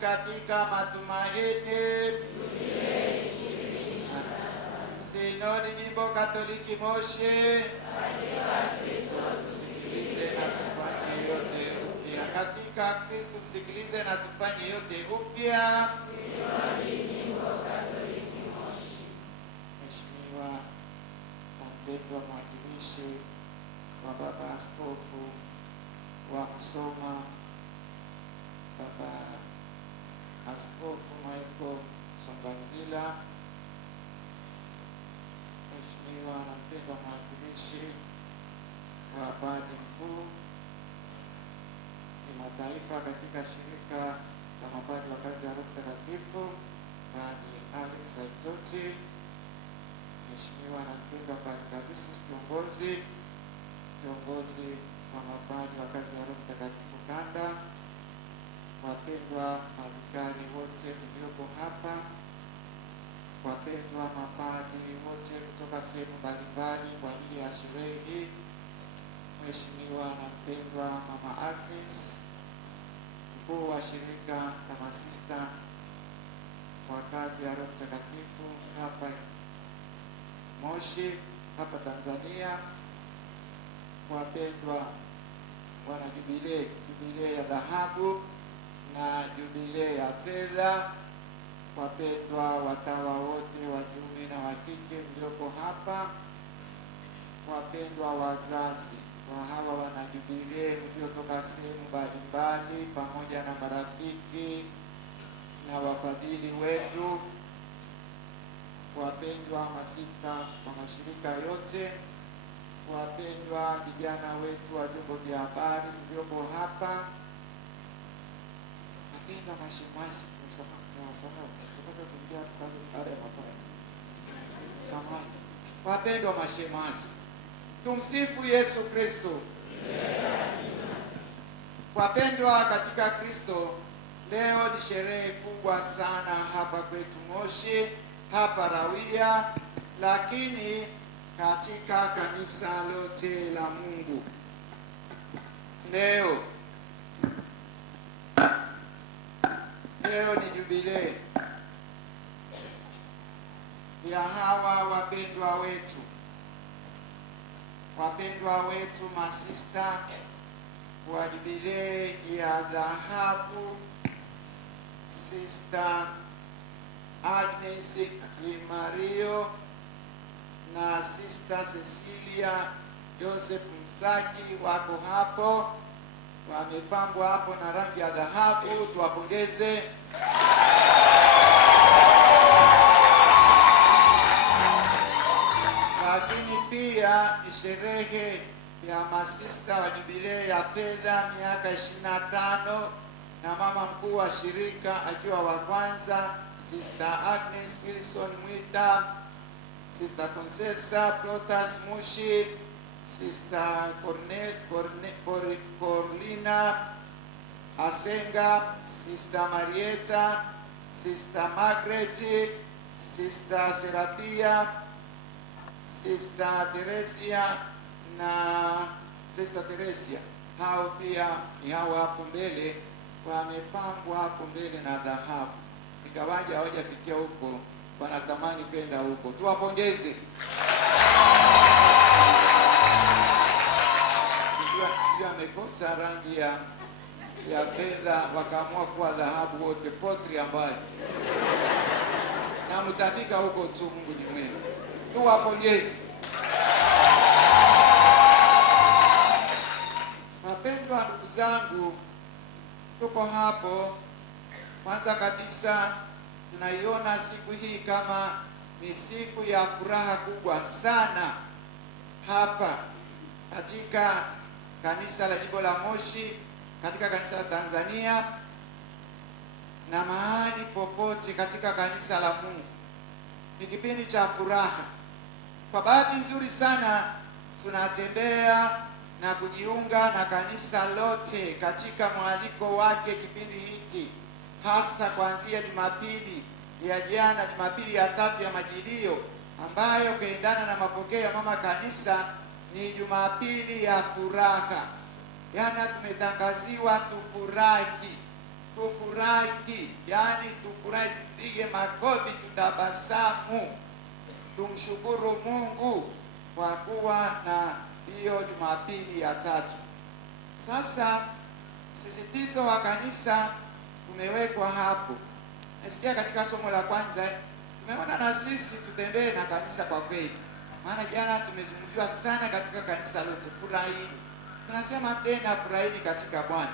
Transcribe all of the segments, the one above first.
katika matumaini. Sinodi Jimbo Katoliki Moshi. Tusikilize na tufanye yote upya. Katika Kristo tusikilize na tufanye yote upya. Mheshimiwa mpendwa mwakilishi wa Baba Askofu wa Musoma, Baba Askofu Michael Songanzila, Mheshimiwa mpendwa mwakilishi wa Padri Mkuu kimataifa katika shirika la mapadri wa kazi ya Roho Mtakatifu, Padri Alex Saitoti, Mheshimiwa mpendwa Padri Kadisius kiongozi wa mapadri wa kazi ya Roho Mtakatifu kanda, wapendwa mavikari wote mlioko hapa, wapendwa mapadri wote kutoka sehemu mbalimbali kwa ajili ya sherehe hii, Mheshimiwa na mpendwa Mama Agnes, mkuu wa shirika la masista wa kazi ya Roho Mtakatifu hapa Moshi, hapa Tanzania, wapendwa wana jubilee ya dhahabu na jubilee ya fedha, wapendwa watawa wote wa kiume na wa kike mlioko hapa, wapendwa wazazi wa hawa wana jubilee mliotoka sehemu mbalimbali, pamoja na marafiki na wafadhili wetu, wapendwa masista wa mashirika yote, wapendwa vijana wetu wa vyombo vya habari mlioko hapa, wapendwa mashemasi, wapendwa mashemasi, tumsifu Yesu Kristo. Wapendwa katika Kristo, leo ni sherehe kubwa sana hapa kwetu Moshi, hapa Rawia, lakini katika kanisa lote la Mungu. Leo ni jubilee ya hawa wapendwa wetu masista wa jubilee ya dhahabu, Sister Agnes Mario na Sister Cecilia Joseph Msaki wako hapo, wamepambwa hapo na rangi ya dhahabu, tuwapongeze. Lakini pia ni sherehe ya masista wa jubilee ya fedha miaka 25 na mama mkuu wa shirika akiwa wa kwanza Sister Agnes Wilson Mwita, Sister Concessa Plotas Mushi, Sister Corlina Asenga, Sister Marieta, Sister Margaret, Sister Serapia, Sister Teresia na Sister Teresia. Hao pia ni hao hapo mbele, wamepambwa hapo mbele na dhahabu. Ingawaje hawajafikia huko, wanatamani kwenda huko. Tuwapongeze. Sijua amekosa rangi ya fedha, wakaamua kuwa dhahabu wote, potri ambali. Na mtafika huko tu, Mungu ni mwema. Tuwapongeze. Wapendwa ndugu zangu, tuko hapo. Kwanza kabisa tunaiona siku hii kama ni siku ya furaha kubwa sana hapa katika kanisa la Jimbo la Moshi, katika kanisa la Tanzania na mahali popote katika kanisa la Mungu. Ni kipindi cha furaha. Kwa bahati nzuri sana tunatembea na kujiunga na kanisa lote katika mwaliko wake kipindi hiki, hasa kuanzia Jumapili ya jana, Jumapili ya 3 ya Majilio, ambayo kuendana na mapokeo ya mama kanisa ni Jumapili ya furaha. Jana tumetangaziwa tufurahi. tufurahi, yani tufurahi, tupige makofi, tutabasamu, tumshukuru Mungu kwa kuwa na hiyo Jumapili ya tatu. Sasa msisitizo wa kanisa tumewekwa hapo. Nasikia katika somo la kwanza tumeona na sisi tutembee na kanisa kwa kweli. Maana jana tumezungumziwa sana katika kanisa lote, furahini. Tunasema tena furahini katika Bwana.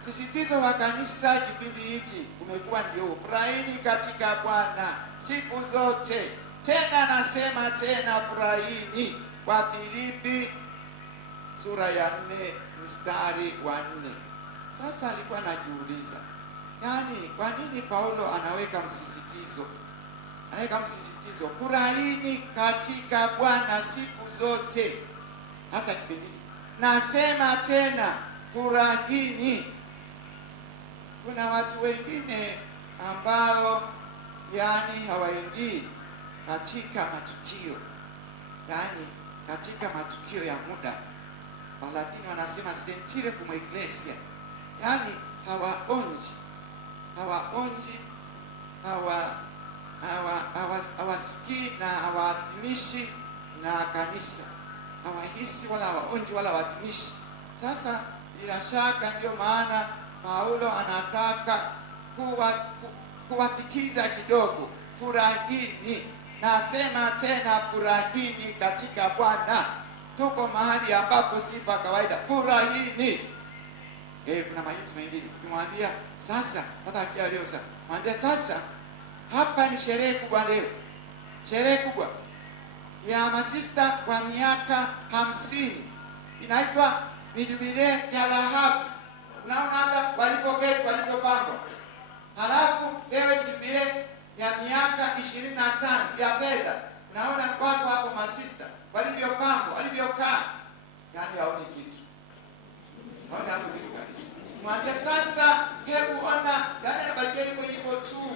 Sisitizo wa kanisa kipindi hiki umekuwa ndio furahini katika Bwana siku zote. Tena nasema tena furahini, kwa Filipi sura ya 4 mstari wa 4. Sasa alikuwa anajiuliza, yani kwa nini Paulo anaweka msisitizo? Anaweka msisitizo furahini katika Bwana siku zote. Hasa kipindi nasema tena furahini. Kuna watu wengine ambao yani hawaingii katika matukio, yani katika matukio ya muda. Walatini wanasema sentire cum ecclesia, yani hawaonji, hawasikii na hawaadhimishi na kanisa, hawahisi wala hawaonji wala hawaadhimishi. Sasa bila shaka ndio maana Paulo anataka kuwatikiza kidogo, furahini. Nasema tena furahini katika Bwana. Tuko mahali ambapo si pa kawaida, furahini. Kuna majitu mengine kumwambia sasa, hata akia leo sasa mwambia sasa, hapa ni sherehe kubwa leo, sherehe kubwa ya masista kwa miaka 50, inaitwa jubilei ya Rahabu. Unaona hata walipoketi, walipopangwa. Halafu leo ni jubilei ya miaka 25 ya fedha. Unaona wako hapo masista walivyopangwa, walivyokaa, yani haoni kitu, haoni hapo kitu kabisa. Mwambia sasa, hebu ona, yani anabakia hivyo tu,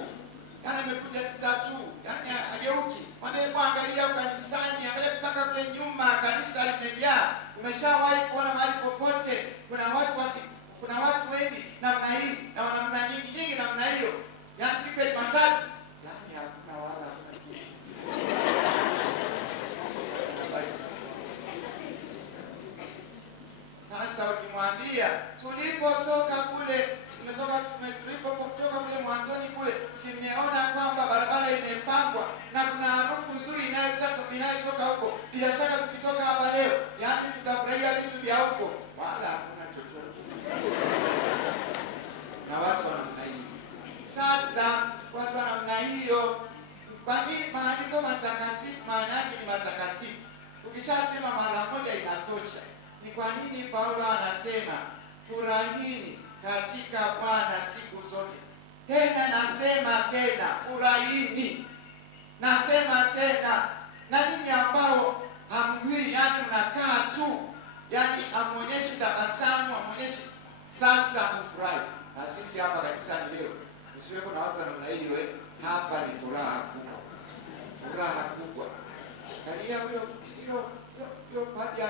yani amekuja tatu, yani ageuki. Mwambie angalia kanisani, angalia mpaka kule nyuma, kanisa limejaa. Umeshawahi kuona mahali popote kuna watu wengi namna hii na namna nyingi namna hiyo, yani siku ya Jumatatu, yani hakuna wala hakuna kitu. Sasa ukimwambia tulipotoka kule, tulipotoka kule mwanzoni kule, simeona kwamba barabara imepangwa na kuna harufu nzuri inayotoka huko. Bila shaka tukitoka hapa leo, yani tutafurahia vitu vya huko, wala hakuna chochote. Na watu wanamna hiyo. Sasa watu wanamna hiyo, bali maandiko matakatifu maana yake ni matakatifu. Ukishasema mara moja inatosha. Ni kwa nini Paulo anasema furahini katika Bwana siku zote? Tena nasema tena furahini. Nasema tena, na nini ambao hamjui, yani unakaa tu, yani amuonyeshi tabasamu, amuonyeshi, sasa mfurahi. Na sisi hapa kanisani leo, usiwe kuna watu namna hiyo, hapa ni furaha kubwa. Furaha kubwa. Kalia huyo padi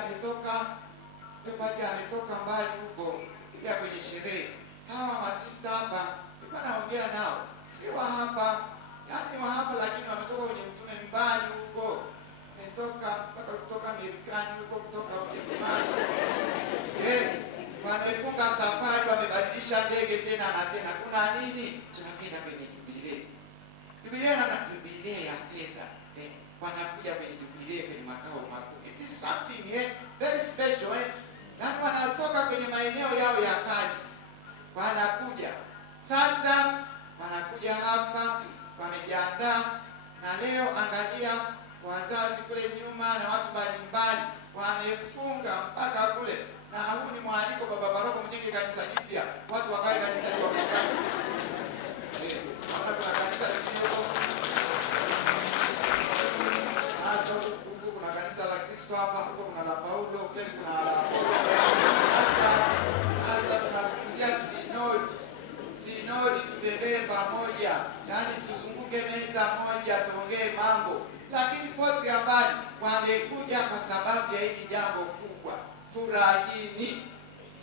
ametoka mbali huko ya kwenye sherehe. Hawa masista hapa nilikuwa naongea nao, si wa hapa, yani wa hapa, lakini wametoka kwenye mtume mbali huko, wametoka mpaka kutoka Marekani huko, kutoka Ujerumani. Wamefunga safari, wamebadilisha ndege tena na tena. Kuna nini? Tunakwenda kwenye jubilei. Jubilei na jubilei ya fedha. Wanakuja kwenye jubilei kwenye makao makuu. It is something very special. Nani wanatoka kwenye maeneo yao ya kazi, wanakuja sasa, wanakuja hapa, wamejiandaa. Na leo angalia, wazazi kule nyuma na watu mbalimbali wamefunga mpaka kule. Na huu ni mwaliko baba paroko mjenge kanisa jipya, watu wakae kanisa kwa mkani. Kuna kanisa lingine huko, kuna kanisa la Kristo hapa, huko kuna la Paulo, pia kuna la Apolo. Sasa tunazungumzia sinodi, tutembee pamoja, yani tuzunguke meza moja, tuongee mambo. Lakini pote ambali wamekuja kwa sababu ya hili jambo kubwa, furahini.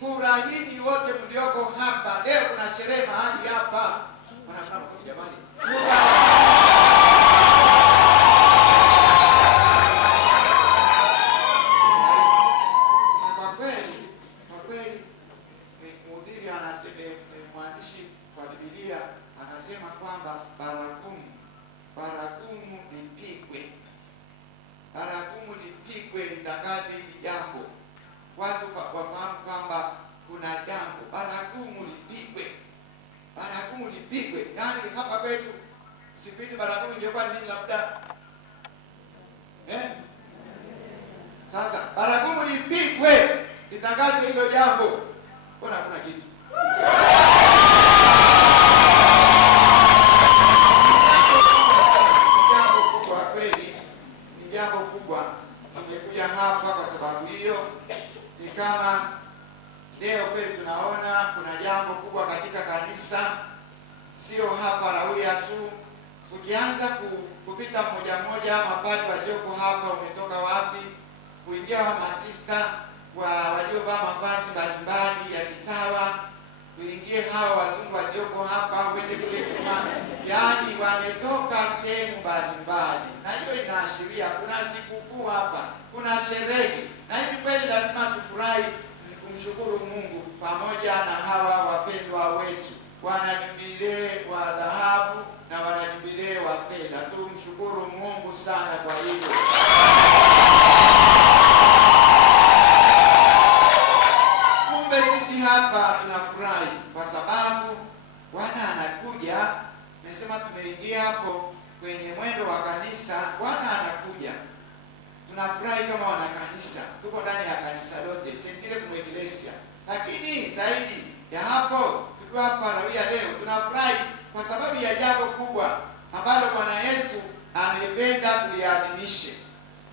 Furahini wote mlioko hapa. Leo kuna sherehe mahali hapa. Kuna makofi jamani. Kwa kweli mhubiri anasema, mwandishi wa Biblia anasema kwamba baragumu lipigwe. Baragumu lipigwe, litangaze hili jambo. Watu wafahamu kwamba kuna jambo. Baragumu lipigwe. Baragumu lipigwe. Yaani hapa kwetu siku hizi baragumu ingekuwa nini labda? Sasa baragumu lipigwe, litangaze hilo jambo. Mbona hakuna kitu? Tumekuja hapa kwa sababu hiyo. Ni kama leo kweli tunaona kuna jambo kubwa katika kanisa, sio hapa Rauya tu. Ukianza kupita mmoja mmoja, mapadri walioko hapa, umetoka wapi, kuingia wa masista waliovaa mavazi mbalimbali ya kitawa, kuingie hao wazungu walioko hapa, uende kule kuma, yaani wametoka sehemu mbalimbali, na hiyo inaashiria kuna sikukuu hapa, kuna sherehe. Na hivi kweli lazima tufurahi kumshukuru Mungu pamoja na hawa wapendwa wetu, wanajubilee wa dhahabu na wanajubilee wa fedha. Tumshukuru Mungu sana kwa hilo. Kumbe sisi hapa tunafurahi kwa sababu Bwana anakuja. Nimesema tumeingia hapo kwenye mwendo wa kanisa, Bwana anakuja. Tunafurahi kama wana kanisa, tuko ndani ya kanisa lote, singine kumwekilesia. Lakini zaidi ya hapo, tukiwa hapa Rauya leo, tunafurahi kwa sababu ya jambo kubwa ambalo Bwana Yesu amependa tuliadhimishe.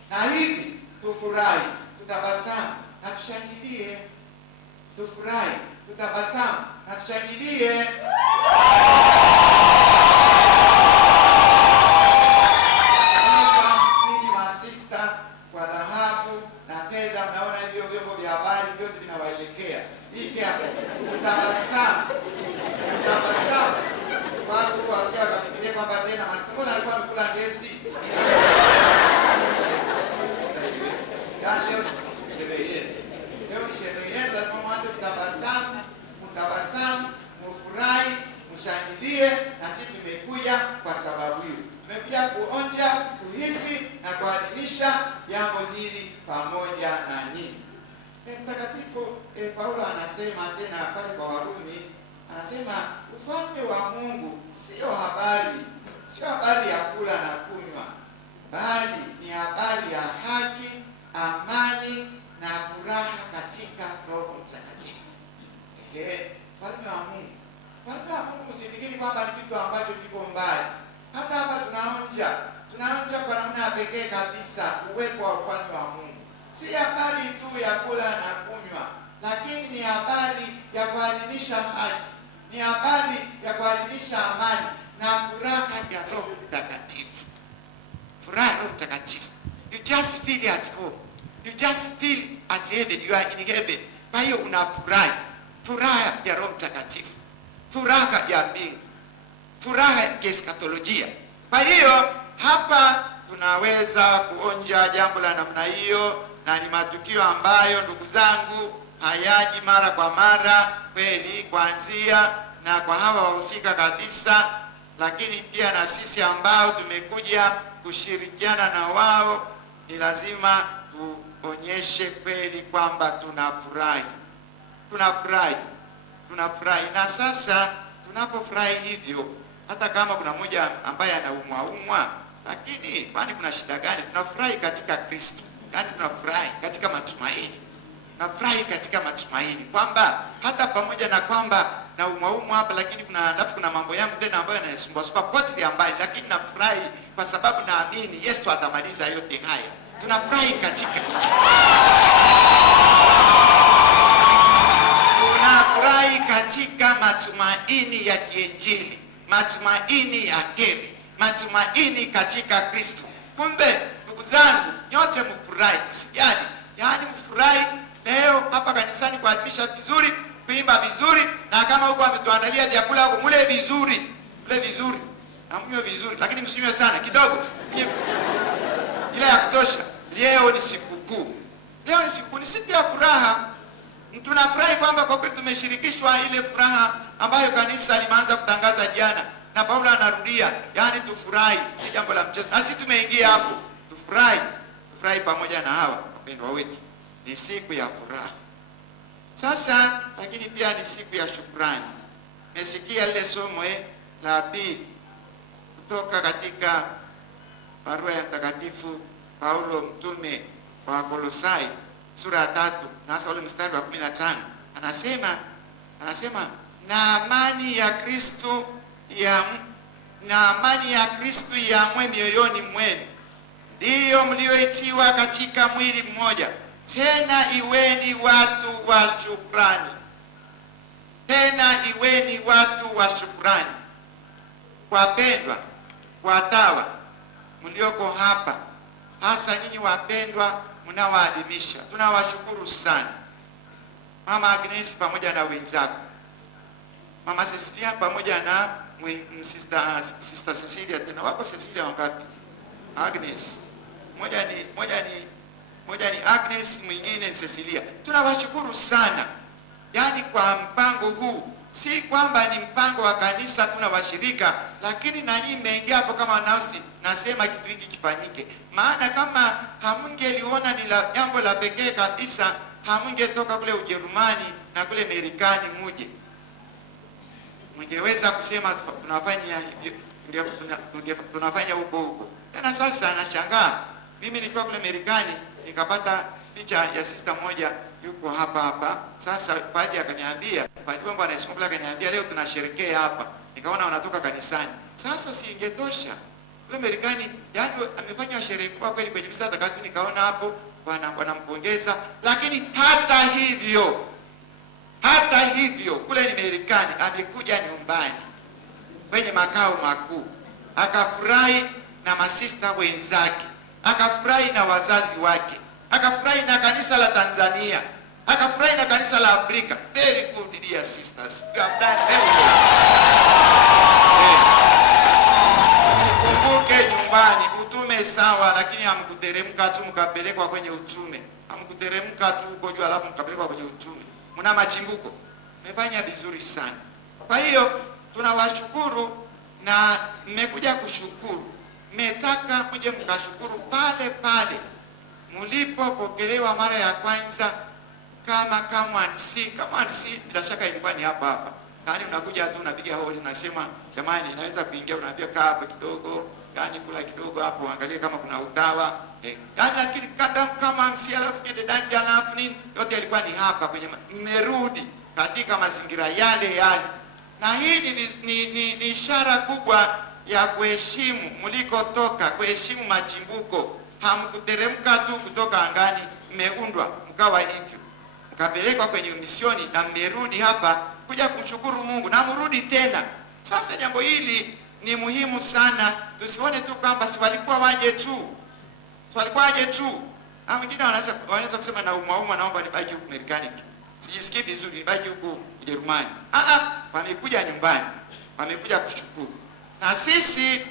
Na hivi tufurahi, tutabasamu na tushangilie. Tufurahi, tutabasamu na tushangilie. Kwa dhahabu na fedha, mnaona hivyo vyombo vya habari vyote vinawaelekea. Hiki hapo utabasamu. Watu wasikia wakafikiria kwamba tena mbona alikuwa amekula ngesi. Yaani leo ni sherehe, lazima mwanze mtabasamu, mfurahi, mshangilie. Na sisi tumekuja kwa sababu hiyo. Tumekuja kuonja, kuhisi na kuadhimisha jambo hili pamoja na nyinyi. Mtakatifu Paulo anasema tena pale kwa Warumi, anasema ufalme wa Mungu sio habari ya kula na kunywa, bali ni habari ya haki, amani na furaha katika Roho Mtakatifu. Ufalme wa Mungu. Ufalme wa Mungu usifikiri kwamba ni kitu ambacho kiko mbali. Hata hapa tunaonja kwa namna ya pekee kabisa uwepo wa ufalme wa Mungu. Si habari tu ya kula na kunywa, lakini ni habari ya kuadhimisha haki, ni habari ya kuadhimisha amani na furaha ya Roho Mtakatifu. Furaha ya Roho Mtakatifu. You just feel at home. You just feel at heaven. You are in heaven. Kwa hiyo unafurahi. Furaha ya Roho Mtakatifu. Furaha ya mbingu. Furaha ya kieskatolojia. Kwa hiyo hapa tunaweza kuonja jambo la namna hiyo, na ni matukio ambayo ndugu zangu hayaji mara kwa mara kweli, kuanzia na kwa hawa wahusika kabisa, lakini pia na sisi ambao tumekuja kushirikiana na wao ni lazima tuonyeshe kweli kwamba tunafurahi. Na sasa tunapofurahi hivyo, hata kama kuna mmoja ambaye anaumwa, lakini kwani kuna shida gani? Tunafurahi katika Kristo. Yaani tunafurahi katika matumaini. Nafurahi katika matumaini kwamba hata pamoja na kwamba na umwa hapa, lakini kuna mambo yangu tena ambayo yananisumbua pote ambayo, lakini nafurahi kwa sababu naamini Yesu atamaliza yote haya. Tunafurahi katika matumaini ya kiinjili, matumaini ya heri, matumaini katika Kristo. Kumbe ndugu zangu, nyote mfurahi, msijali. Yaani mfurahi, leo hapa kanisani kuadhimisha vizuri, kuimba vizuri, na kama huko ametuandalia vyakula huko mule vizuri, mule vizuri na mnywe vizuri, lakini msinywe sana, kidogo ile ya kutosha. Leo ni sikukuu, leo ni sikukuu, ni siku ya furaha. Tunafurahi kwamba kwa kweli tumeshirikishwa ile furaha ambayo kanisa limeanza kutangaza jana, na Paulo anarudia, yani tufurahi, si jambo la mchezo. Na sisi tumeingia hapo, tufurahi pamoja na hawa wapendwa wetu. Ni siku ya furaha. Sasa lakini pia ni siku ya shukrani. Nimesikia lile somo la pili kutoka katika barua ya Mtakatifu Paulo mtume kwa Kolosai sura ya 3 na hasa ule mstari wa 15, anasema na amani ya Kristo yamwe mioyoni mwenu, ndiyo mlioitiwa katika mwili mmoja, tena iweni watu wa shukrani. Wapendwa, watawa mlioko hapa, hasa nyinyi wapendwa mnaoadhimisha, tunawashukuru sana. Mama Agnes pamoja na wenzako, Mama Cecilia pamoja na Sister Cecilia, tena wako Cecilia wangapi? Agnes. Moja ni Agnes, mwingine ni Cecilia. Tunawashukuru sana. Yaani kwa mpango huu, si kwamba ni mpango wa kanisa tunawashirika, lakini na nyinyi mmeingia hapo kama announcement, nasema kitu hiki kifanyike. Maana kama hamungeliona ni jambo la pekee kabisa, hamungetoka kule Ujerumani na kule Marekani muje. Mngeweza kusema tunafanya hivyo, ndio tunafanya huko. Tena sasa nashangaa, mimi nikiwa kule Marekani nikapata picha ya sister moja yuko hapa. Sasa padri akaniambia, padri wangu anayesoma akaniambia leo tunasherehekea hapa. Nikaona wanatoka kanisani. Sasa si ingetosha kule Marekani, yaani amefanya sherehe kubwa kweli kwenye misa takatifu, nikaona hapo wanampongeza. Lakini hata hivyo kule ni Marekani, amekuja nyumbani kwenye makao makuu, akafurahi na masista wenzake, akafurahi na wazazi wake, akafurahi na kanisa la Tanzania, akafurahi na kanisa la Afrika. Very good dear sisters, you have done very well. Kumbuke nyumbani utume sawa, lakini hamkuteremka tu mkapelekwa kwenye utume, hamkuteremka tu huko juu alafu mkapelekwa kwenye utume. Mna machimbuko, mmefanya vizuri sana. Kwa hiyo tunawashukuru na mmekuja kushukuru. Mmetaka mje mkashukuru pale mlipopokelewa mara ya kwanza kama ansi bila shaka ilikuwa ni hapa. Yaani unakuja tu unapiga hodi unasema jamani naweza kuingia, unaambia kaa hapo kidogo, yaani kula kidogo hapo, angalia kama kuna utawa. Yaani lakini kama ansi alafu kende ndani alafu nini, yote yalikuwa ni hapa kwenye mmerudi katika mazingira yale. Na hii ni ishara kubwa ya kuheshimu mlikotoka, kuheshimu machimbuko. Hamkuteremka tu kutoka angani, mmeundwa mkawa hivyo, mkapelekwa kwenye misioni na mmerudi hapa kuja kumshukuru Mungu na mrudi tena. Sasa jambo hili ni muhimu sana, tusione tu kwamba si walikuwa waje tu. Na wengine wanaweza kusema na umauma, naomba nibaki huko Marekani tu, sijisikii vizuri nibaki huko Ujerumani. Wamekuja nyumbani, wamekuja kushukuru, na sisi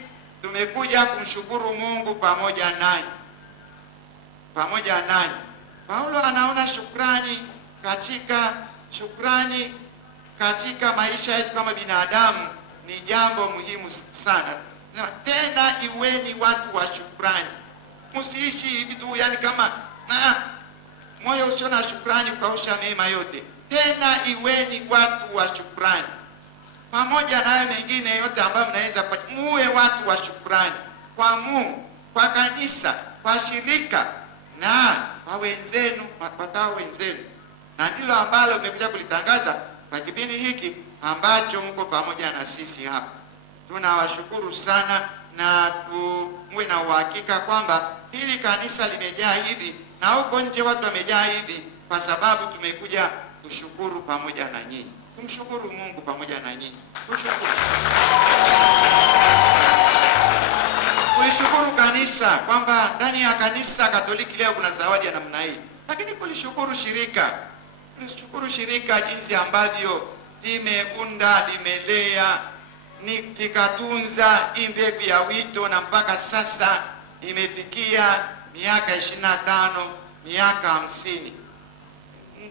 tumekuja kumshukuru Mungu pamoja nanyi. Paulo anaona shukrani katika maisha yetu kama binadamu ni jambo muhimu sana. Tena iweni watu wa shukrani. Msiishi hivi tu, yani kama moyo usio na shukrani ukaosha mema yote. Tena iweni watu wa shukrani. Pamoja na hayo mengine yote ambayo mnaweza, muwe watu wa shukrani kwa Mungu, kwa kanisa, kwa shirika na kwa wenzenu, watawa wenzenu. Na ndilo ambalo umekuja kulitangaza kwa kipindi hiki ambacho mko pamoja na sisi hapa. Tunawashukuru sana na muwe na uhakika kwamba hili kanisa limejaa hivi na huko nje watu wamejaa hivi kwa sababu tumekuja kushukuru pamoja na nyinyi. Tumshukuru Mungu pamoja na nyinyi. Kuishukuru kanisa kwamba ndani ya kanisa Katoliki leo kuna zawadi ya namna hii. Lakini kulishukuru shirika jinsi ambavyo limeunda, limelea, likatunza hii mbegu ya wito, na mpaka sasa imefikia miaka 25, miaka 50.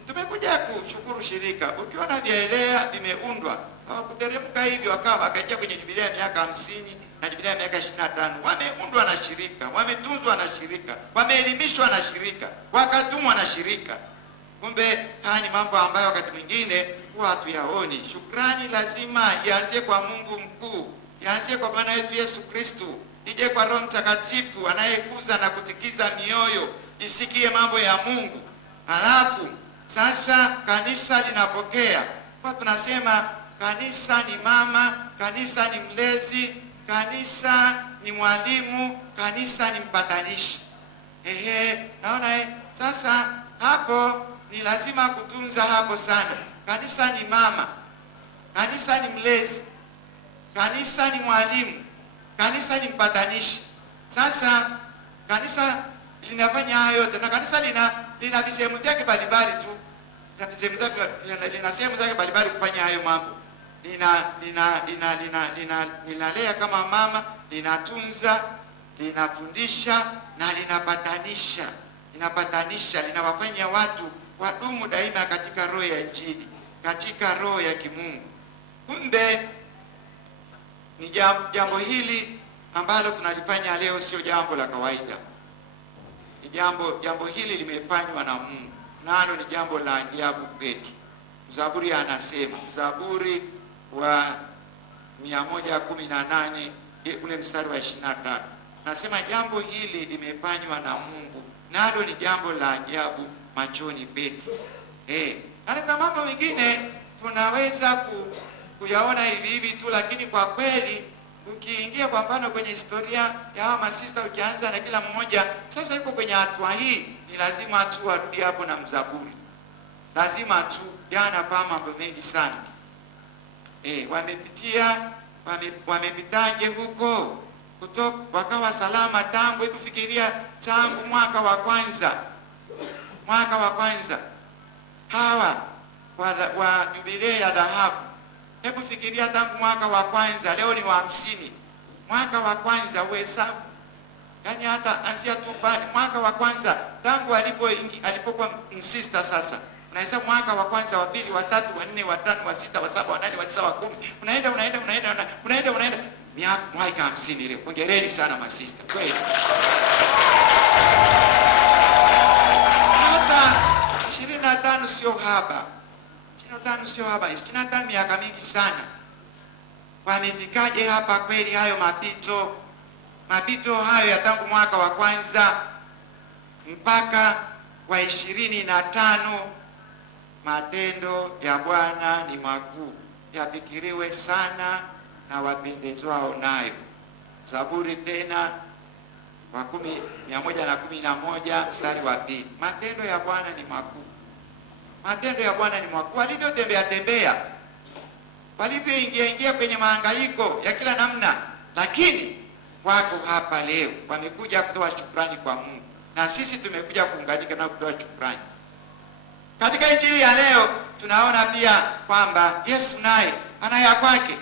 Tumekuja kushukuru shirika. Ukiona vyaelea vimeundwa, hawakuteremka hivyo wakaingia kwenye jubilea miaka 50 na jubilea miaka 25. Wameundwa na shirika, wametunzwa na shirika, wameelimishwa na shirika, wakatumwa na shirika. Kumbe haya ni mambo ambayo wakati mwingine huwa hatuyaoni. Shukrani lazima ianzie kwa Mungu mkuu, ianzie kwa Bwana wetu Yesu Kristo, ije kwa Roho Mtakatifu anayekuza na kutikiza mioyo isikie mambo ya Mungu. Halafu sasa kanisa linapokea. Kwa tunasema kanisa ni mama, kanisa ni mlezi, kanisa ni mwalimu, kanisa ni mpatanishi. Naona sasa hapo ni lazima kutunza hapo sana. Kanisa ni mama, kanisa ni mlezi, kanisa ni mwalimu, kanisa ni mpatanishi. Sasa kanisa linafanya hayo yote, na kanisa lina visehemu vyake mbalimbali tu. Lina sehemu zake mbalimbali kufanya hayo mambo. Linalea kama mama, linatunza, linafundisha na linapatanisha, linawafanya watu wadumu daima katika roho ya Injili, katika roho ya kimungu. Kumbe ni jambo hili ambalo tunalifanya leo sio jambo la kawaida. Ni jambo hili limefanywa na Mungu, nalo ni jambo la ajabu kwetu. Zaburi anasema, Zaburi wa 118 ule mstari wa 23. Nasema jambo hili limefanywa na Mungu, nalo ni jambo la ajabu machoni petu. Na kuna mambo mengine tunaweza kuyaona hivi tu, lakini kwa kweli ukiingia kwa mfano kwenye historia ya hawa masista, ukianza na kila mmoja sasa yuko kwenye hatua hii, ni lazima tu arudi hapo na mzaburi. Lazima tu jana pa mambo mengi sana. Wamepitaje huko kutoka wakawa salama tangu, hebu fikiria, tangu mwaka wa kwanza hawa wa jubilei ya dhahabu. Hebu fikiria tangu mwaka wa kwanza, leo ni wa 50. Mwaka wa kwanza uhesabu. Yaani hata anzia tu pale mwaka wa kwanza tangu alipokuwa msista. Sasa unahesabu mwaka wa kwanza, wa pili, wa tatu, wa nne, wa tano, wa sita, wa saba, wa nane, wa tisa, wa 10. Unaenda mwaka 50 leo. Hongereni sana masista. Kweli. Hata 25 sio haba. 25 sio haba. 25 miaka mingi sana. Wamefikaje hapa kweli hayo mapito hayo ya tangu mwaka wa kwanza mpaka wa 25. Matendo ya Bwana ni makuu, yafikiriwe sana na wapendezwao nayo. Zaburi tena wa 111 mstari wa 2. Matendo ya Bwana ni makuu. Matendo ya Bwana ni makuu. Walivyotembea, walivyoingia kwenye mahangaiko ya kila namna, lakini wako hapa leo, wamekuja kutoa shukrani kwa Mungu, na sisi tumekuja kuunganika na kutoa shukrani. Katika injili ya leo tunaona pia kwamba Yesu naye ana ya kwake,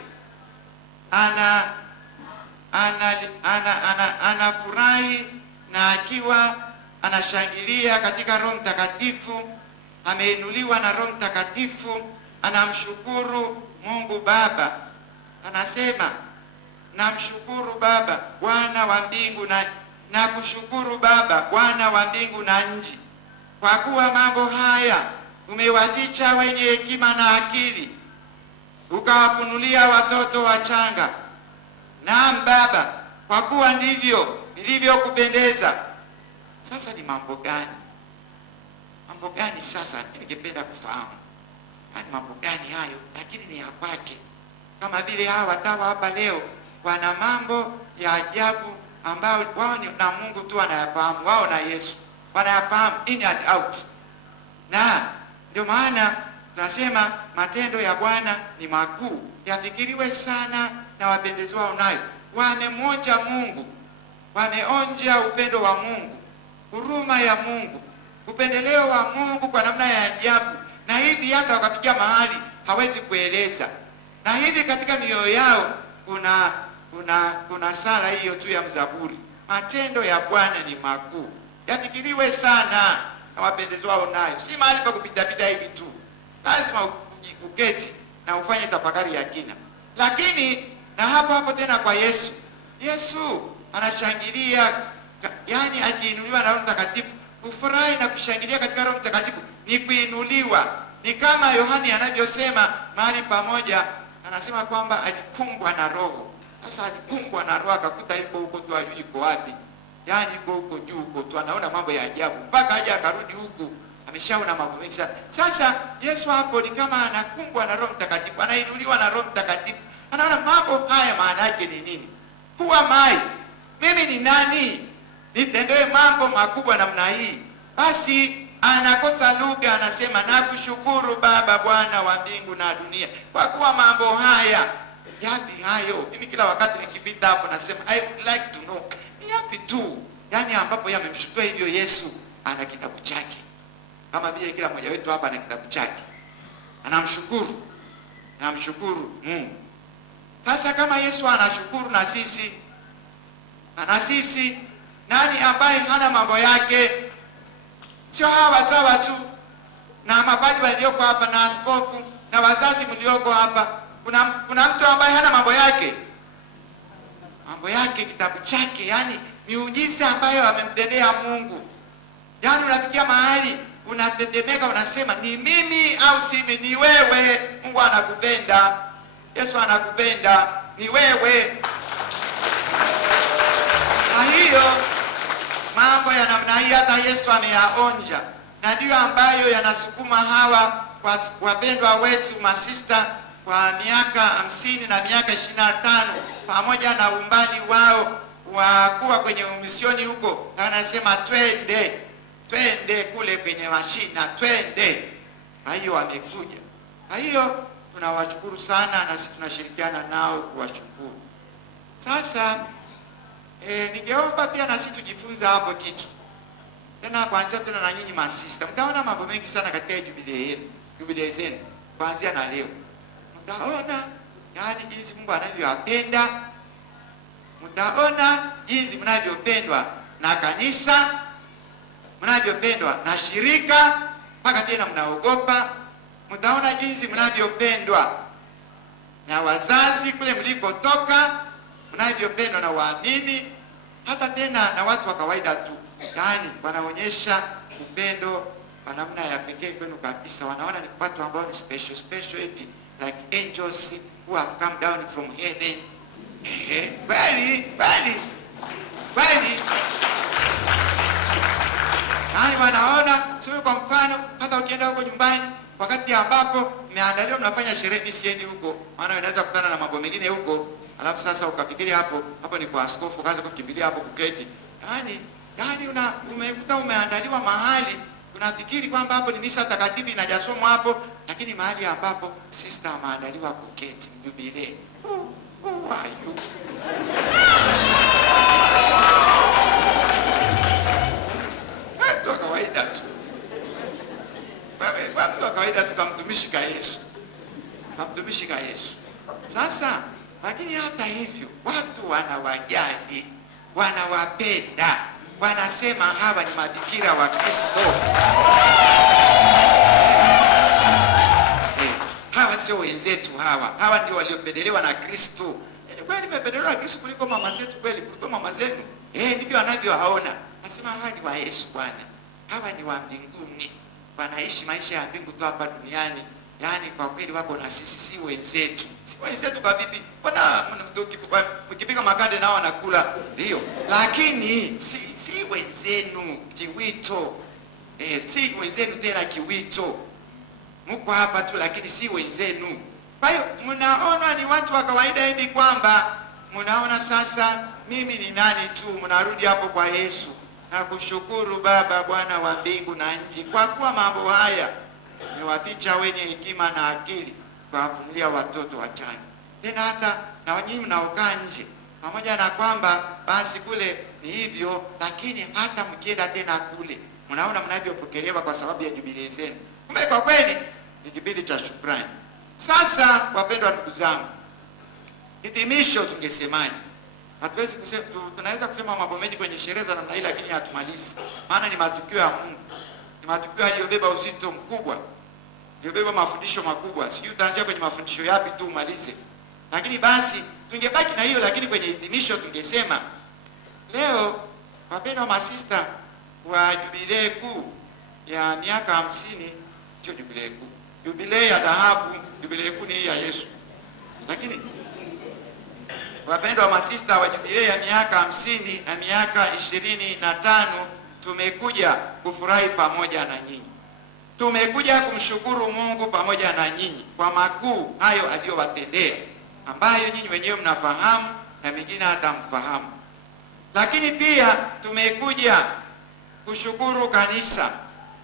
anafurahi na akiwa anashangilia katika Roho Mtakatifu, ameinuliwa na Roho Mtakatifu, anamshukuru Mungu Baba. Anasema, namshukuru Baba Bwana wa mbingu na kushukuru Baba Bwana wa mbingu na nchi, kwa kuwa mambo haya umewaficha wenye hekima na akili, ukawafunulia watoto wachanga. Naam Baba, kwa kuwa ndivyo nilivyokupendeza. Sasa ni mambo gani? Mambo gani sasa ningependa kufahamu? Ni mambo gani hayo? Lakini ni ya kwake. Kama vile hawa watawa hapa leo wana mambo ya ajabu ambao wao na Mungu tu anayafahamu, wao na Yesu wanayafahamu in and out. Na ndio maana tunasema matendo ya Bwana ni makuu, yafikiriwe sana na wapendezwao nayo. Wamemwonja Mungu, wameonja upendo wa Mungu, huruma ya Mungu, upendeleo wa Mungu kwa namna ya ajabu, na hivi hata wakafikia mahali hawezi kueleza. Na hivi katika mioyo yao kuna sala hiyo tu ya mzaburi, matendo ya Bwana ni makuu, yafikiriwe sana na wapendezwao nayo. Si mahali pa kupita hivi tu, lazima uketi na ufanye tafakari ya kina. Lakini na hapo tena kwa Yesu anashangilia, yani akiinuliwa na Roho Mtakatifu. Kufurahi na kushangilia katika Roho Mtakatifu ni kuinuliwa. Ni kama Yohani anavyosema mahali pamoja, anasema kwamba alikumbwa na Roho. Sasa alikumbwa na Roho, akakuta yuko huko tu, yuko wapi? Yani yuko huko juu huko tu, anaona mambo ya ajabu, mpaka aje akarudi huku ameshaona mambo mengi sana. Sasa Yesu hapo ni kama anakumbwa na Roho Mtakatifu, anainuliwa na Roho Mtakatifu, anaona mambo haya maana yake ni nini? Who am I? Mimi ni nani nitendewe mambo makubwa namna hii? Basi anakosa lugha, anasema nakushukuru Baba, Bwana wa mbingu na dunia, kwa kuwa mambo haya. Yapi hayo? Mimi kila wakati nikipita hapo nasema I would like to know ni yapi tu, yani ambapo yamemshutua hivyo. Yesu ana kitabu chake, kama vile kila mmoja wetu hapa ana kitabu chake, anamshukuru Mungu. Sasa kama Yesu anashukuru, na sisi nani ambaye hana mambo yake? Sio hawa tawa tu na mapadri walioko hapa na askofu na wazazi mlioko hapa. Kuna mtu ambaye hana mambo yake? Mambo yake, kitabu chake, yani miujiza ambayo amemtendea Mungu. Yani unafikia mahali unatetemeka, unasema ni mimi au si mimi? Ni wewe. Mungu anakupenda, Yesu anakupenda, ni wewe. Na hiyo mambo ya namna hii hata Yesu ameyaonja, na ndio ambayo yanasukuma hawa wapendwa wetu masista kwa miaka 50 na miaka 25, pamoja na umbali wao wa kuwa kwenye umisioni huko, na anasema twende kule kwenye mashina, twende. Na hiyo wamekuja. Na hiyo tunawashukuru sana, na sisi tunashirikiana nao kuwashukuru. Sasa ningeomba pia na sisi tujifunze hapo kitu. Tena kuanzia tena na nyinyi masista, mtaona mambo mengi sana katika jubilei zenu kuanzia na leo. Mtaona yani jinsi Mungu anavyowapenda, mtaona jinsi mnavyopendwa na kanisa, mnavyopendwa na shirika, mpaka tena mnaogopa. Mtaona jinsi mnavyopendwa na wazazi kule mlikotoka, mnavyopendwa na waamini, hata tena na watu wa kawaida tu. Yani wanaonyesha upendo kwa namna ya pekee kwenu kabisa. Wanaona ni watu ambao ni special hivi, like angels who have come down from heaven. Bali yani wanaona sio. Kwa mfano hata ukienda huko nyumbani, wakati ambapo mmeandaliwa mnafanya sherehe, siendi huko, maana unaweza kukutana na mambo mengine huko, alafu sasa ukafikiri hapo ni kwa askofu, ukaanza kukimbilia hapo kuketi. Yani umekuta umeandaliwa mahali, unafikiri kwamba hapo ni misa takatifu inajasomwa hapo, lakini mahali ambapo sister ameandaliwa kuketi jubilei. Ayu. Watu kawaida tu. Watu kawaida tu, kamtumishi ka Yesu. Sasa lakini hata hivyo watu wanawajali, wanawapenda, wanasema hawa ni mabikira wa Kristo. Hawa sio wenzetu, hawa ndio waliopendelewa na Kristo. Kweli nimependelewa na Kristo kuliko mama zetu, kweli kuliko mama zenu. Ndivyo anavyowaona. Nasema hawa ni wa Yesu Bwana. Hawa ni wa mbinguni. Wanaishi maisha ya mbingu tu hapa duniani. Yani kwa kweli wako na sisi, si wenzetu. Si wenzetu kwa vipi? Mbona mkipika makande nao wanakula? Ndio. Lakini si wenzenu kiwito. Si wenzenu tena kiwito. Mko hapa tu lakini si wenzenu. Kwa hiyo mnaona ni watu wa kawaida hivi, kwamba mnaona sasa mimi ni nani tu. Mnarudi hapo kwa Yesu na kushukuru Baba, Bwana wa mbingu na nchi, kwa kuwa mambo haya niwaficha wenye hekima na akili, kuwafunulia watoto wachanga. Tena hata na nyinyi mnaokaa nje, pamoja na kwamba basi kule ni hivyo, lakini hata mkienda tena kule mnaona mnavyopokelewa kwa sababu ya jubilei zenu. Kumbe kwa kweli ni kipindi cha shukrani. Sasa wapendwa ndugu zangu, hitimisho tungesemaje? Hatuwezi kusema, tunaweza kusema mambo mengi kwenye sherehe za namna hii, lakini hatumalizi. Maana ni matukio ya Mungu. Ni matukio yaliyobeba uzito mkubwa, yaliyobeba mafundisho makubwa. Sijui utaanzia kwenye mafundisho yapi tu umalize. Lakini basi tungebaki na hiyo, lakini kwenye hitimisho tungesema leo, wapendwa masista, wa jubilei kuu ya miaka 50, sio jubilei kuu, jubilei ya dhahabu. Jubilei kuu ni hii ya Yesu. Lakini wapendwa masista, wa jubilei ya miaka 50 na miaka 25, tumekuja kufurahi pamoja na nyinyi. Tumekuja kumshukuru Mungu pamoja na nyinyi kwa makuu hayo aliyowatendea, ambayo nyinyi wenyewe mnafahamu na mengine hata mfahamu. Lakini pia tumekuja kushukuru kanisa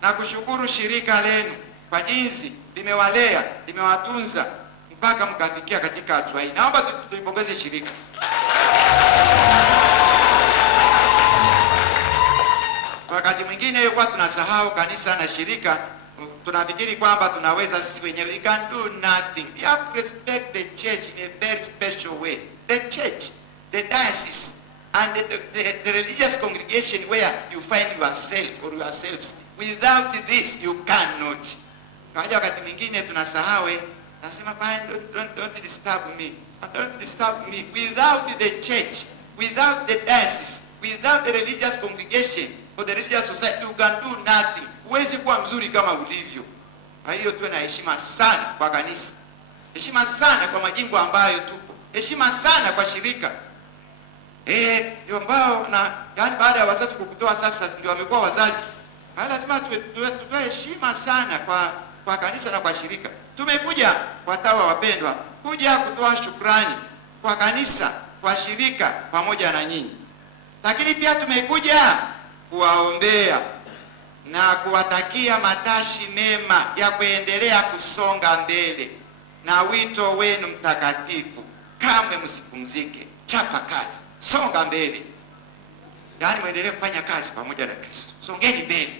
na kushukuru shirika lenu kwa jinsi limewalea, limewatunza mpaka mkafikia katika hatua hii. Naomba tuipongeze shirika. Wakati mwingine huwa tunasahau kanisa na shirika, tunafikiri kwamba tunaweza sisi wenyewe. We can do nothing. We have to respect the church in a very special way. The church, the diocese, and the religious congregation where you find yourself or yourselves. Without this you cannot. Kaja wakati mwingine tunasahau, nasema don't disturb me. Don't disturb me. Without the church, without the diocese, without the religious congregation or the religious society, you can do nothing. Huwezi kuwa mzuri kama ulivyo. Kwa hiyo tuwe na heshima sana kwa kanisa. Heshima sana kwa majimbo ambayo tupo. Heshima sana kwa shirika. Ndio ambao na yani baada ya wazazi kukutoa sasa ndio wamekuwa wazazi. Lazima tuwe heshima sana kwa kanisa na kwa shirika. Tumekuja watawa wapendwa, kuja kutoa shukrani kwa kanisa, kwa shirika pamoja na nyinyi. Lakini pia tumekuja kuwaombea na kuwatakia matashi mema ya kuendelea kusonga mbele na wito wenu mtakatifu. Kamwe msipumzike, chapa kazi, songa mbele. Yaani muendelee kufanya kazi pamoja na Kristo. Songeni mbele.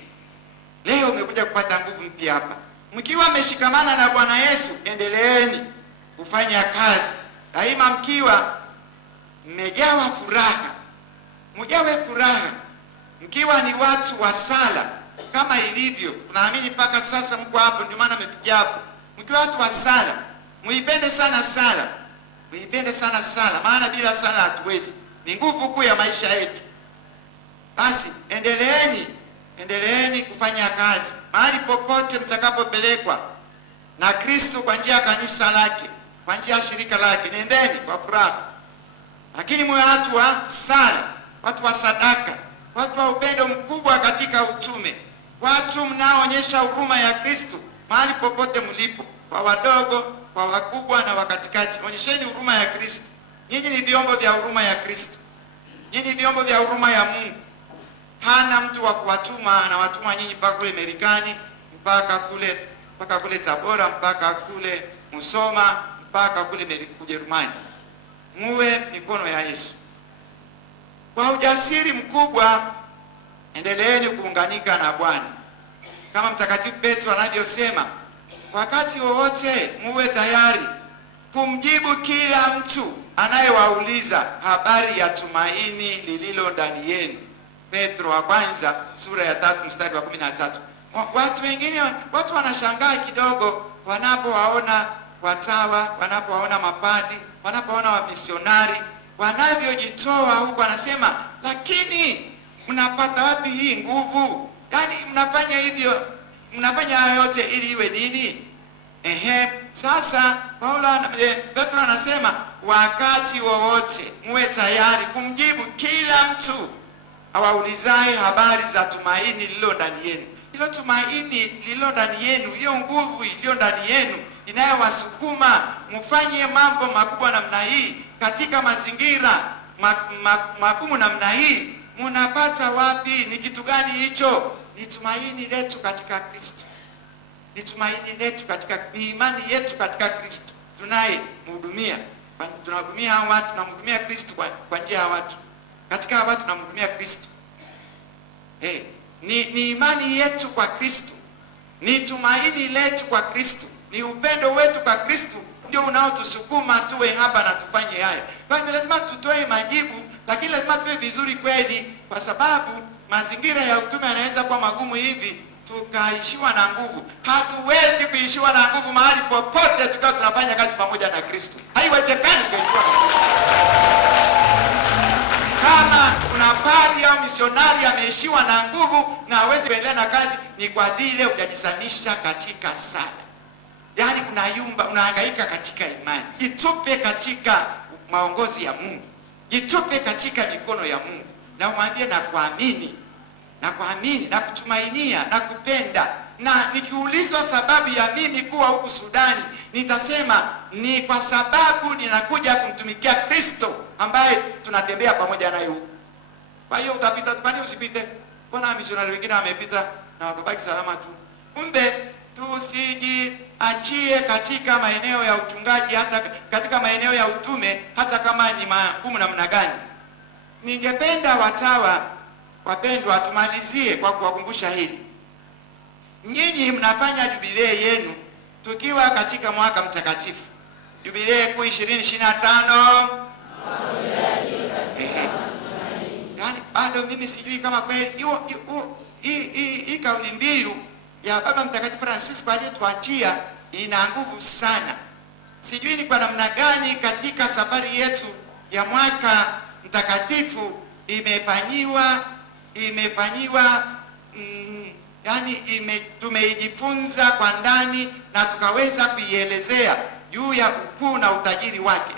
Leo umekuja kupata nguvu mpya hapa. Mkiwa mmeshikamana na Bwana Yesu, endeleeni kufanya kazi. Daima mkiwa mmejawa furaha. Mjawe furaha. Mkiwa ni watu wa sala kama ilivyo. Tunaamini mpaka sasa mko hapo, ndio maana mmefikia hapo. Mkiwa watu wa sala, muipende sana sala. Muipende sana sala, maana bila sala hatuwezi. Ni nguvu kuu ya maisha yetu. Basi endeleeni kufanya kazi mahali popote mtakapopelekwa na Kristo kwa njia ya kanisa lake, kwa njia ya shirika lake. Nendeni kwa furaha. Lakini mwe watu wa sala, watu wa sadaka, watu wa upendo mkubwa katika utume, watu mnaoonyesha huruma ya Kristo mahali popote mlipo, kwa wadogo, kwa wakubwa na wakatikati. Onyesheni huruma ya Kristo. Nyinyi ni vyombo vya huruma ya Kristo. Nyinyi vyombo vya huruma ya Mungu. Hana mtu wa kuwatuma, anawatuma nyinyi mpaka kule Marekani, mpaka kule Tabora, mpaka kule Musoma, mpaka kule Ujerumani. Muwe mikono ya Yesu. Kwa ujasiri mkubwa endeleeni kuunganika na Bwana. Kama Mtakatifu Petro anavyosema, wakati wowote muwe tayari kumjibu kila mtu anayewauliza habari ya tumaini lililo ndani yenu. Petro wa kwanza sura ya 3 mstari wa 13. Watu wengine wanashangaa kidogo wanapowaona watawa, wanapowaona mapadi, wanapowaona wamisionari wanavyojitoa huko, wanasema, lakini mnapata wapi hii nguvu? Yaani mnafanya hivyo, mnafanya hayo yote ili iwe nini? Sasa Petro anasema wakati wowote muwe tayari kumjibu kila mtu awaulizaye habari za tumaini lililo ndani yenu. Hilo tumaini lililo ndani yenu, hiyo nguvu iliyo ndani yenu inayowasukuma mfanye mambo makubwa namna hii katika mazingira magumu namna hii, mnapata wapi? Ni kitu gani hicho? Ni tumaini letu katika Kristo. Ni tumaini letu katika imani yetu katika Kristo. Tunayemhudumia, tunahudumia hao watu, tunamhudumia Kristo kwa njia ya watu. Katika watu tunamhudumia Kristo. ni imani yetu kwa Kristo, ni tumaini letu kwa Kristo, ni upendo wetu kwa Kristo ndio unaotusukuma tuwe hapa na tufanye haya. Kwa hiyo lazima tutoe majibu, lakini lazima tuwe vizuri kweli, kwa sababu mazingira ya utume yanaweza kuwa magumu hivi tukaishiwa na nguvu. Hatuwezi kuishiwa na nguvu mahali popote tukiwa tunafanya kazi pamoja na Kristo. Haiwezekani kuishiwa na nguvu. Kama kuna padri au misionari ameishiwa na nguvu na hawezi kuendelea na kazi, ni kwa vile hujajisamisha katika sala. Yaani unayumba, unahangaika katika imani. Jitupe katika maongozi ya Mungu. Jitupe katika mikono ya Mungu. Na umwambie na kuamini, na kutumainia, na kupenda. Na nikiulizwa sababu ya mimi kuwa huku Sudani, nitasema ni kwa sababu ninakuja kumtumikia Kristo ambaye tunatembea pamoja naye huku. Kwa hiyo utapita, kwani usipite? Mbona misionari wengine wamepita na wakabaki salama tu? Kumbe tusijiachie katika maeneo ya uchungaji, hata katika maeneo ya utume, hata kama ni magumu namna gani. Ningependa watawa wapendwa, tumalizie kwa kuwakumbusha hili. Nyinyi mnafanya jubilei yenu tukiwa katika mwaka mtakatifu. Jubilei kuu 2025. Yaani bado mimi sijui kama kweli hii kauli mbiu ya Baba Mtakatifu Francisco aliyetuachia ina nguvu sana. Sijui ni kwa namna gani katika safari yetu ya mwaka mtakatifu tumeijifunza kwa ndani na tukaweza kuielezea juu ya ukuu na utajiri wake.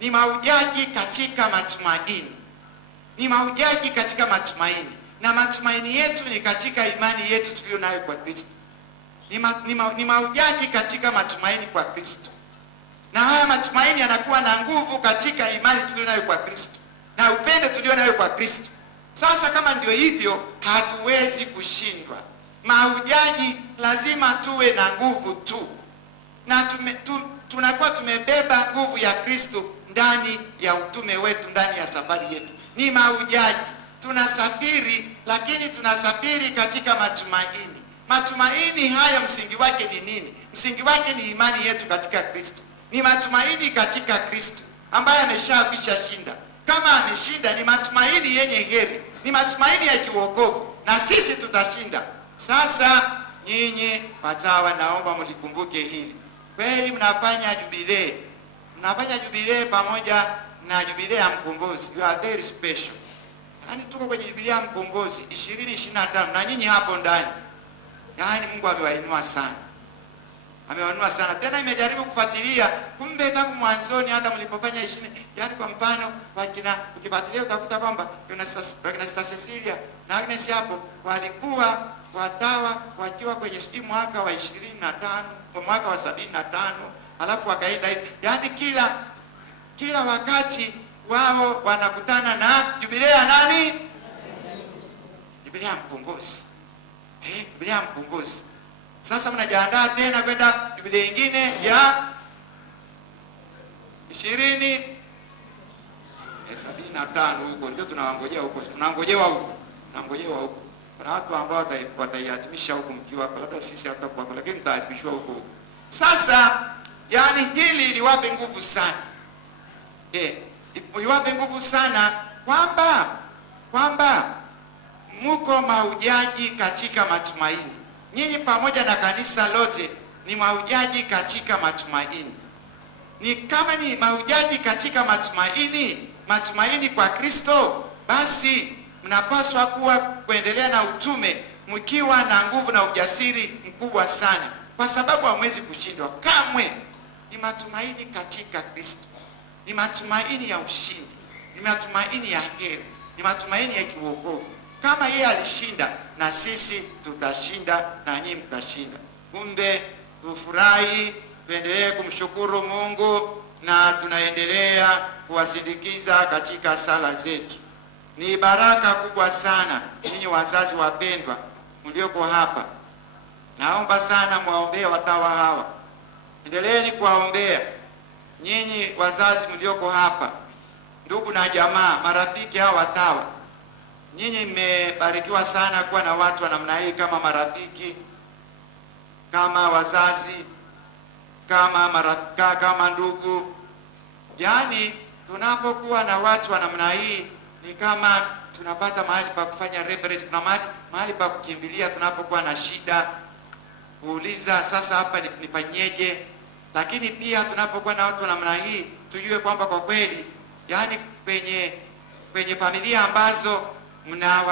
Ni mahujaji katika matumaini. Ni mahujaji katika matumaini. Na matumaini yetu ni katika imani yetu tuliyo nayo kwa Kristo. Ni mahujaji katika matumaini kwa Kristo. Na haya matumaini yanakuwa na nguvu katika imani tuliyo nayo kwa Kristo, na upendo tuliyo nayo kwa Kristo. Sasa kama ndio hivyo, hatuwezi kushindwa. Mahujaji lazima tuwe na nguvu tu. Na tunakuwa tumebeba nguvu ya Kristo ndani ya utume wetu, ndani ya safari yetu. Ni mahujaji. Tunasafiri, lakini tunasafiri katika matumaini. Matumaini haya msingi wake ni nini? Msingi wake ni imani yetu katika Kristo. Ni matumaini katika Kristo ambaye ameshakwisha shinda. Kama ameshinda, ni matumaini yenye heri, ni matumaini ya kiwokovu, na sisi tutashinda. Sasa nyinyi watawa, naomba mlikumbuke hili. Kweli mnafanya jubilei. Mnafanya jubilei pamoja na jubilei ya mkombozi. You are very special. Yaani tuko kwenye jubilei ya mkombozi 2025 na nyinyi hapo ndani. Yaani Mungu amewainua sana. Amewainua sana. Tena imejaribu kufuatilia, kumbe tangu mwanzoni hata mlipofanya 20, yaani kwa mfano ukifuatilia utakuta kwamba kuna Sister Cecilia na Agnes hapo walikuwa watawa wakiwa kwenye mwaka wa 25, mwaka wa 75, alafu wakaenda hivi. Yaani kila wakati wao wanakutana na jubilei ya nani? Jubilei ya mkombozi. Jubilei ya mkombozi. Sasa mnajiandaa tena kwenda jubilei nyingine ya 2075 huko, ndio tunawangojea huko. Tunangojewa huko. Kuna watu ambao wataiadhimisha huko mkiwa hapa, labda sisi hata kwa, lakini mtaadhimishwa huko. Sasa yani hili liwape nguvu sana. Liwape nguvu sana kwamba muko mahujaji katika matumaini. Nyinyi pamoja na kanisa lote ni mahujaji katika matumaini. Ni kama ni mahujaji katika matumaini kwa Kristo, basi mnapaswa kuendelea na utume mkiwa na nguvu na ujasiri mkubwa sana, kwa sababu hamwezi kushindwa kamwe. Ni matumaini katika Kristo. Ni matumaini ya ushindi. Ni matumaini ya heri. Ni matumaini ya kiwokovu. Kama yeye alishinda, na sisi tutashinda, na nyinyi mtashinda. Kumbe tufurahi, tuendelee kumshukuru Mungu, na tunaendelea kuwasindikiza katika sala zetu. Ni baraka kubwa sana ninyi wazazi wapendwa mlioko hapa. Naomba sana muwaombee watawa hawa. Endeleeni kuwaombea. Nyinyi wazazi mlioko hapa, ndugu na jamaa, marafiki hawa watawa, nyinyi mmebarikiwa sana kuwa na watu wa namna hii, kama marafiki, kama wazazi, kama ndugu. Yaani tunapokuwa na watu wa namna hii ni kama tunapata mahali pa kufanya reference, na mahali pa kukimbilia tunapokuwa na shida, kuuliza sasa hapa nifanyeje. Lakini pia tunapokuwa na watu wa namna hii tujue kwamba kwa kweli, yaani kwenye familia ambazo mna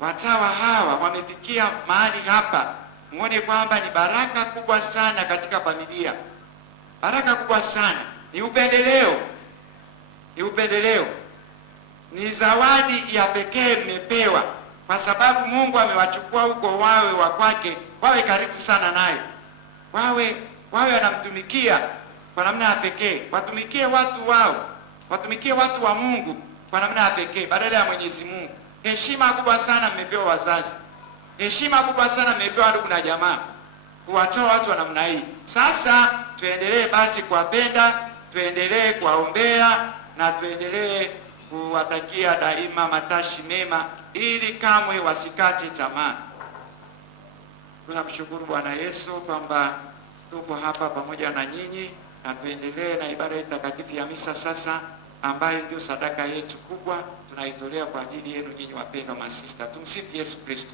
watawa hawa wamefikia mahali hapa, muone kwamba ni baraka kubwa sana katika familia. Baraka kubwa sana, ni upendeleo, ni zawadi ya pekee mmepewa, kwa sababu Mungu amewachukua huko wawe wa kwake, wawe karibu sana naye, wawe anamtumikia kwa namna ya pekee, watumikie watu wao, watumikie watu wa Mungu kwa namna ya pekee badala ya Mwenyezi Mungu. Heshima kubwa sana mmepewa wazazi, heshima kubwa sana mmepewa ndugu na jamaa, kuwatoa watu wa namna hii. Sasa tuendelee basi kuwapenda, tuendelee kuwaombea, na tuendelee kuwatakia daima matashi mema, ili kamwe wasikate tamaa. Tunamshukuru Bwana Yesu kwamba tuko hapa pamoja na nyinyi, na tuendelee na ibada hii takatifu ya misa sasa, ambayo ndio sadaka yetu kubwa tunaitolea kwa ajili yenu nyinyi wapendwa masista. Tumsifu Yesu Kristo.